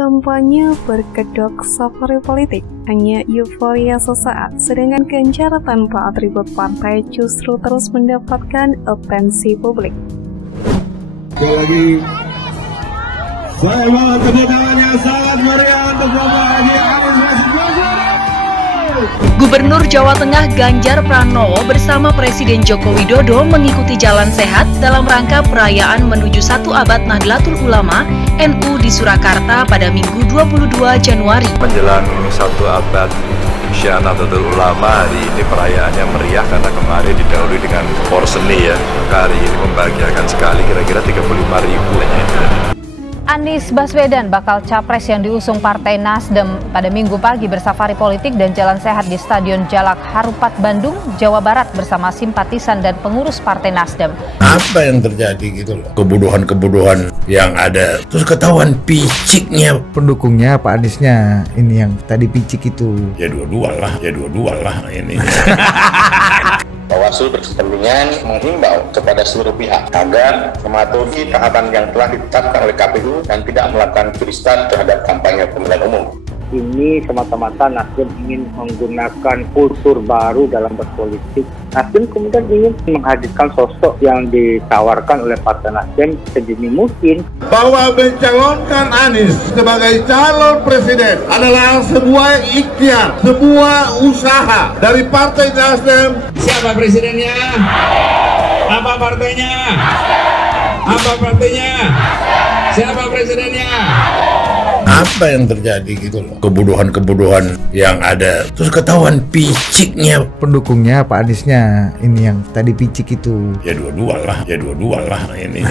kampanye berkedok safari politik, hanya euforia sesaat, sedangkan Ganjar tanpa atribut partai justru terus mendapatkan atensi publik. Sekali lagi, saya bawa kedatangannya sangat meriah untuk Bapak Haji Anies Baswedan. Gubernur Jawa Tengah Ganjar Pranowo bersama Presiden Joko Widodo mengikuti jalan sehat dalam rangka perayaan menuju 1 abad Nahdlatul Ulama NU di Surakarta pada Minggu 22 Januari. Menjelang 1 abad Usia Nahdlatul Ulama, hari ini perayaannya meriah karena kemarin didahului dengan porseni ya. Maka hari ini membahagiakan sekali, kira-kira 35.000. Anies Baswedan bakal capres yang diusung Partai Nasdem pada Minggu pagi bersafari politik dan jalan sehat di Stadion Jalak Harupat, Bandung, Jawa Barat bersama simpatisan dan pengurus Partai Nasdem. Apa yang terjadi gitu loh, kebodohan-kebodohan yang ada, terus ketahuan piciknya. Pendukungnya Pak Aniesnya ini yang tadi picik itu. Ya dua-dua lah ini. Bawaslu berkepentingan menghimbau kepada seluruh pihak agar mematuhi tahapan yang telah ditetapkan oleh KPU dan tidak melakukan penistaan terhadap kampanye pemilihan umum. Ini semata-mata Nasdem ingin menggunakan kultur baru dalam berpolitik. Nasdem kemudian ingin menghadirkan sosok yang ditawarkan oleh Partai Nasdem sedini mungkin. Bahwa mencalonkan Anies sebagai calon presiden adalah sebuah ikhtiar, sebuah usaha dari Partai Nasdem. Siapa presidennya? Apa partainya? Apa partainya? Siapa presidennya? Apa yang terjadi gitu loh, kebodohan-kebodohan yang ada, terus ketahuan piciknya. Pendukungnya Pak Aniesnya ini yang tadi picik itu. Ya dua-dua lah ini.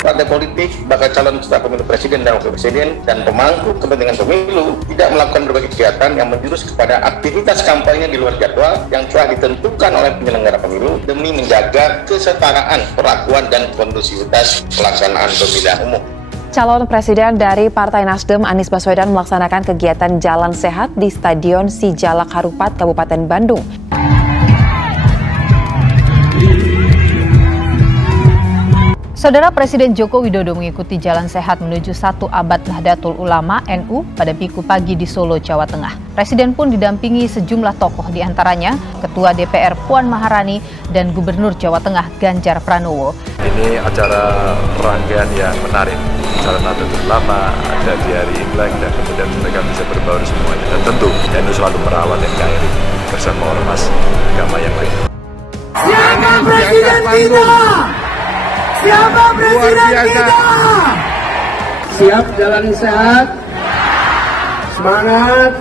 Partai politik, bakal calon peserta pemilu presiden dan wakil presiden, dan pemangku kepentingan pemilu tidak melakukan berbagai kegiatan yang menjurus kepada aktivitas kampanye di luar jadwal yang telah ditentukan oleh penyelenggara pemilu demi menjaga kesetaraan perlakuan dan kondusivitas pelaksanaan pemilihan umum. Calon presiden dari Partai Nasdem Anies Baswedan melaksanakan kegiatan jalan sehat di Stadion Sijalak Harupat, Kabupaten Bandung. Saudara Presiden Joko Widodo mengikuti jalan sehat menuju 1 abad Nahdlatul Ulama NU pada Minggu pagi di Solo, Jawa Tengah. Presiden pun didampingi sejumlah tokoh, diantaranya Ketua DPR Puan Maharani dan Gubernur Jawa Tengah Ganjar Pranowo. Ini acara rangkaian yang menarik. Acara Nahdlatul Ulama ada di hari Imlek dan kemudian mereka bisa berbaur semuanya. Dan tentu NU selalu merawat NKRI bersama ormas agama yang lain. Siapa presiden kita? Siapa presiden kita? Siap jalan sehat, semangat.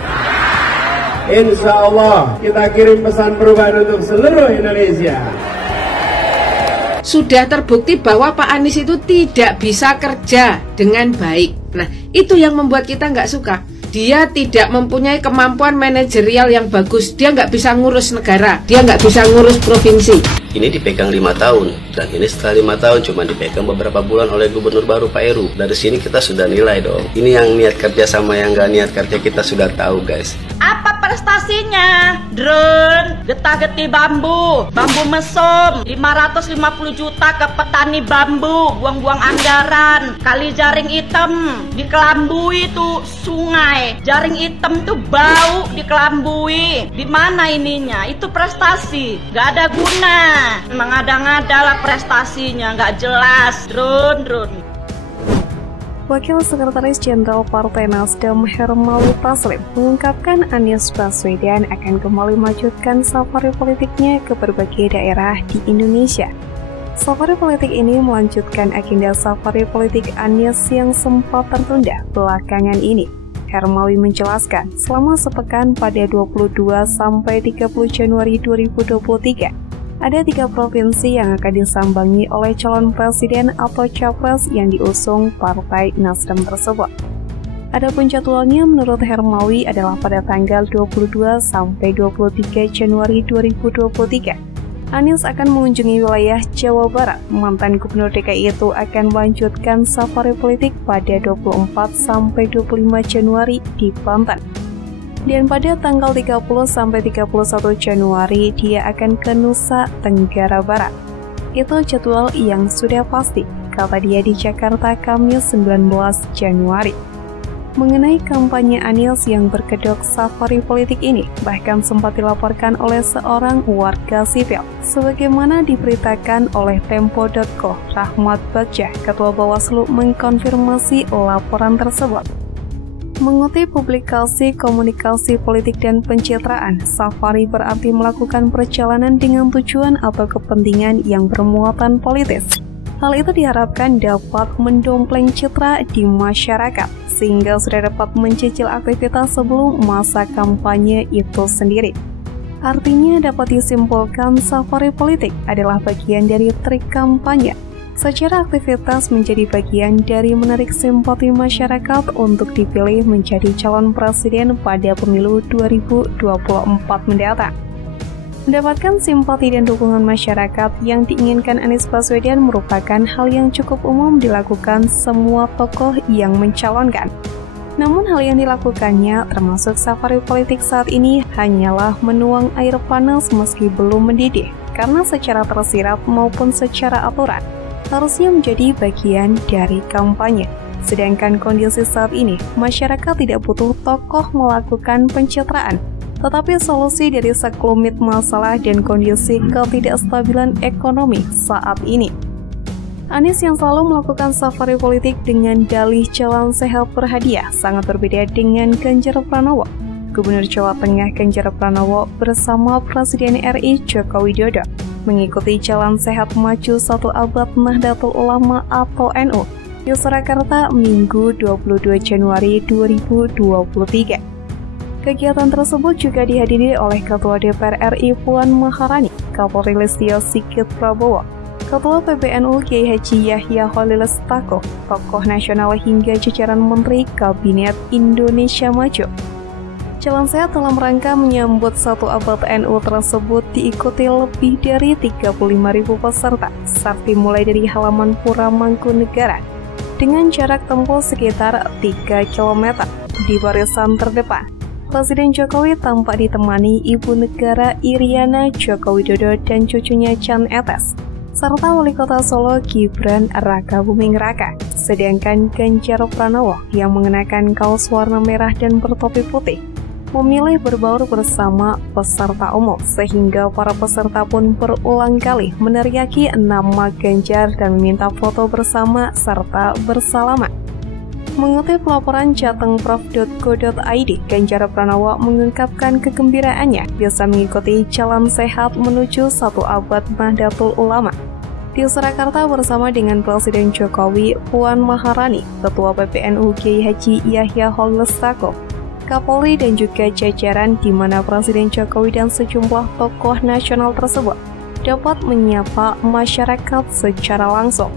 Insya Allah kita kirim pesan perubahan untuk seluruh Indonesia. Sudah terbukti bahwa Pak Anies itu tidak bisa kerja dengan baik. Nah, itu yang membuat kita nggak suka. Dia tidak mempunyai kemampuan manajerial yang bagus. Dia nggak bisa ngurus negara. Dia nggak bisa ngurus provinsi. Ini dipegang 5 tahun, dan ini setelah 5 tahun cuma dipegang beberapa bulan oleh gubernur baru Pak Heru. Dari sini kita sudah nilai dong. Ini yang niat kerja sama yang nggak niat kerja kita sudah tahu, guys. Apa prestasinya? Drone, getah-getih bambu mesum, 550 juta ke petani bambu, buang-buang anggaran, kali jaring hitam, dikelambui tuh sungai, jaring hitam tuh bau dikelambui. Di mana ininya? Itu prestasi, nggak ada guna. Mengada-ngada lah prestasinya, nggak jelas. Drone. Wakil Sekretaris Jenderal Partai Nasdem Hermawi Taslim mengungkapkan Anies Baswedan akan kembali melanjutkan safari politiknya ke berbagai daerah di Indonesia. Safari politik ini melanjutkan agenda safari politik Anies yang sempat tertunda belakangan ini. Hermawi menjelaskan, selama sepekan pada 22 sampai 30 Januari 2023, ada 3 provinsi yang akan disambangi oleh calon presiden atau capres yang diusung Partai Nasdem tersebut. Adapun jadwalnya menurut Hermawi adalah pada tanggal 22 sampai 23 Januari 2023. Anies akan mengunjungi wilayah Jawa Barat. Mantan Gubernur DKI itu akan melanjutkan safari politik pada 24 sampai 25 Januari di Banten. Dan pada tanggal 30 sampai 31 Januari dia akan ke Nusa Tenggara Barat. Itu jadwal yang sudah pasti, kata dia di Jakarta Kamis 19 Januari. mengenai kampanye Anies yang berkedok safari politik ini bahkan sempat dilaporkan oleh seorang warga sipil. Sebagaimana diberitakan oleh Tempo.co, Rahmat Bagja, Ketua Bawaslu, mengkonfirmasi laporan tersebut. Mengutip publikasi Komunikasi Politik dan Pencitraan, safari berarti melakukan perjalanan dengan tujuan atau kepentingan yang bermuatan politis. Hal itu diharapkan dapat mendompleng citra di masyarakat, sehingga sudah dapat mencicil aktivitas sebelum masa kampanye itu sendiri. Artinya dapat disimpulkan safari politik adalah bagian dari trik kampanye. Secara aktivitas menjadi bagian dari menarik simpati masyarakat untuk dipilih menjadi calon presiden pada pemilu 2024 mendatang. Mendapatkan simpati dan dukungan masyarakat yang diinginkan Anies Baswedan merupakan hal yang cukup umum dilakukan semua tokoh yang mencalonkan. Namun hal yang dilakukannya termasuk safari politik saat ini hanyalah menuang air panas meski belum mendidih, karena secara tersirat maupun secara aturan harusnya menjadi bagian dari kampanye. Sedangkan kondisi saat ini, masyarakat tidak butuh tokoh melakukan pencitraan, tetapi solusi dari sekelumit masalah dan kondisi ketidakstabilan ekonomi saat ini. Anies yang selalu melakukan safari politik dengan dalih jalan sehat berhadiah sangat berbeda dengan Ganjar Pranowo. Gubernur Jawa Tengah Ganjar Pranowo bersama Presiden RI Joko Widodo mengikuti jalan sehat maju 1 abad Nahdlatul Ulama atau NU di Surakarta Minggu 22 Januari 2023. Kegiatan tersebut juga dihadiri oleh Ketua DPR RI Puan Maharani, Kapolri Listio Sigit Prabowo, Ketua PBNU Kiai Haji Yahya Khalil Stakuf, tokoh nasional hingga jajaran Menteri Kabinet Indonesia Maju. Jalan sehat dalam rangka menyambut 1 abad NU tersebut diikuti lebih dari 35.000 peserta, saat dimulai dari halaman Pura Mangkunegara dengan jarak tempuh sekitar 3 km. Di barisan terdepan, Presiden Jokowi tampak ditemani Ibu Negara Iriana Joko Widodo dan cucunya Jan Etes, serta Wali Kota Solo Gibran Raka Buming Raka. Sedangkan Ganjar Pranowo yang mengenakan kaos warna merah dan bertopi putih memilih berbaur bersama peserta umum, sehingga para peserta pun berulang kali meneriaki nama Ganjar dan meminta foto bersama serta bersalaman. Mengutip laporan jatengprof.go.id, Ganjar Pranowo mengungkapkan kegembiraannya bisa mengikuti jalan sehat menuju 1 abad Nahdlatul Ulama di Surakarta bersama dengan Presiden Jokowi, Puan Maharani, Ketua PBNU Kiai Haji Yahya Khalil Stakuf, Kapolri dan juga jajaran, di mana Presiden Jokowi dan sejumlah tokoh nasional tersebut dapat menyapa masyarakat secara langsung.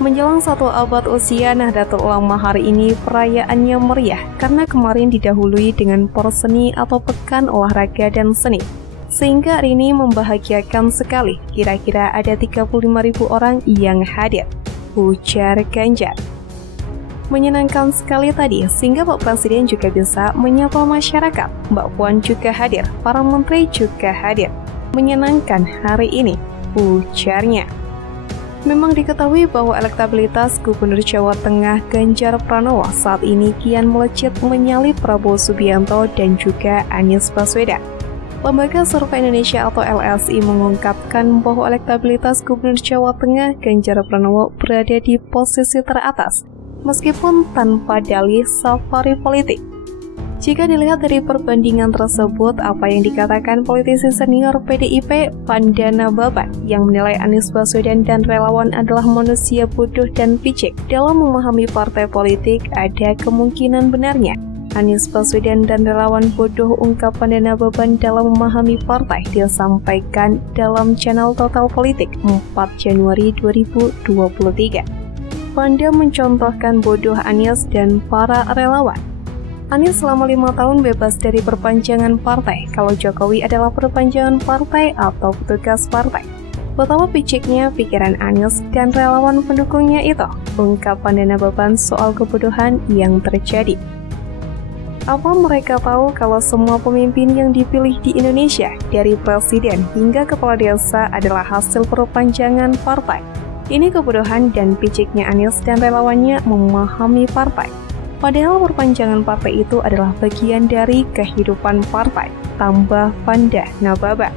Menjelang 1 abad usia Nahdlatul Ulama hari ini, perayaannya meriah karena kemarin didahului dengan porseni atau pekan olahraga dan seni, sehingga hari ini membahagiakan sekali. Kira-kira ada 35.000 orang yang hadir, ujar Ganjar. Menyenangkan sekali tadi, sehingga Pak Presiden juga bisa menyapa masyarakat. Mbak Puan juga hadir, para menteri juga hadir. Menyenangkan hari ini, ujarnya. Memang diketahui bahwa elektabilitas Gubernur Jawa Tengah Ganjar Pranowo saat ini kian melejit menyalip Prabowo Subianto dan juga Anies Baswedan. Lembaga Survei Indonesia atau LSI mengungkapkan bahwa elektabilitas Gubernur Jawa Tengah Ganjar Pranowo berada di posisi teratas, meskipun tanpa dalih safari politik. Jika dilihat dari perbandingan tersebut, apa yang dikatakan politisi senior PDIP Pandana Baban yang menilai Anies Baswedan dan relawan adalah manusia bodoh dan picik dalam memahami partai politik, ada kemungkinan benarnya. Anies Baswedan dan relawan bodoh, ungkap Pandana Baban dalam memahami partai, disampaikan dalam channel Total Politik 4 Januari 2023. Panda mencontohkan bodoh Anies dan para relawan. Anies selama 5 tahun bebas dari perpanjangan partai, kalau Jokowi adalah perpanjangan partai atau petugas partai. Betapa piciknya pikiran Anies dan relawan pendukungnya itu, ungkap Pandana Baban soal kebodohan yang terjadi. Apa mereka tahu kalau semua pemimpin yang dipilih di Indonesia, dari presiden hingga kepala desa, adalah hasil perpanjangan partai? Ini kebodohan dan piciknya Anies dan relawannya memahami partai. Padahal perpanjangan partai itu adalah bagian dari kehidupan partai, tambah Vanda Nababa.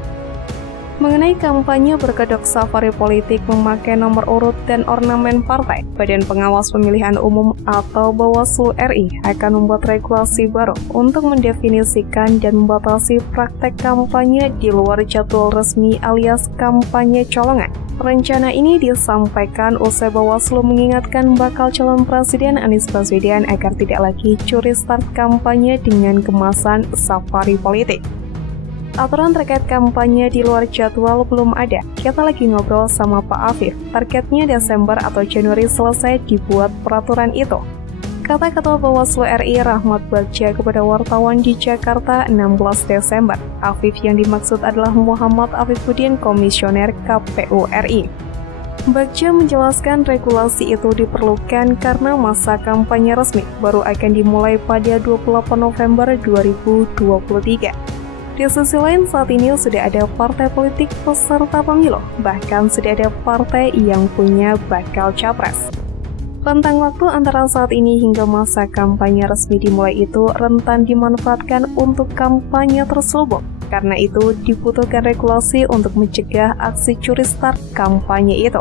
Mengenai kampanye berkedok safari politik memakai nomor urut dan ornamen partai, Badan Pengawas Pemilihan Umum atau Bawaslu RI akan membuat regulasi baru untuk mendefinisikan dan membatasi praktek kampanye di luar jadwal resmi alias kampanye colongan. Rencana ini disampaikan usai Bawaslu mengingatkan bakal calon Presiden Anies Baswedan agar tidak lagi curi start kampanye dengan kemasan safari politik. Aturan terkait kampanye di luar jadwal belum ada. Kita lagi ngobrol sama Pak Afif. Targetnya Desember atau Januari selesai dibuat peraturan itu, kata Ketua Bawaslu RI Rahmat Bagja kepada wartawan di Jakarta 16 Desember. Afif yang dimaksud adalah Muhammad Afifuddin, Komisioner KPU RI. Bagja menjelaskan regulasi itu diperlukan karena masa kampanye resmi baru akan dimulai pada 28 November 2023. Di sisi lain, saat ini sudah ada partai politik peserta pemilu, bahkan sudah ada partai yang punya bakal capres. Rentang waktu antara saat ini hingga masa kampanye resmi dimulai itu rentan dimanfaatkan untuk kampanye terselubung. Karena itu dibutuhkan regulasi untuk mencegah aksi curi start kampanye itu.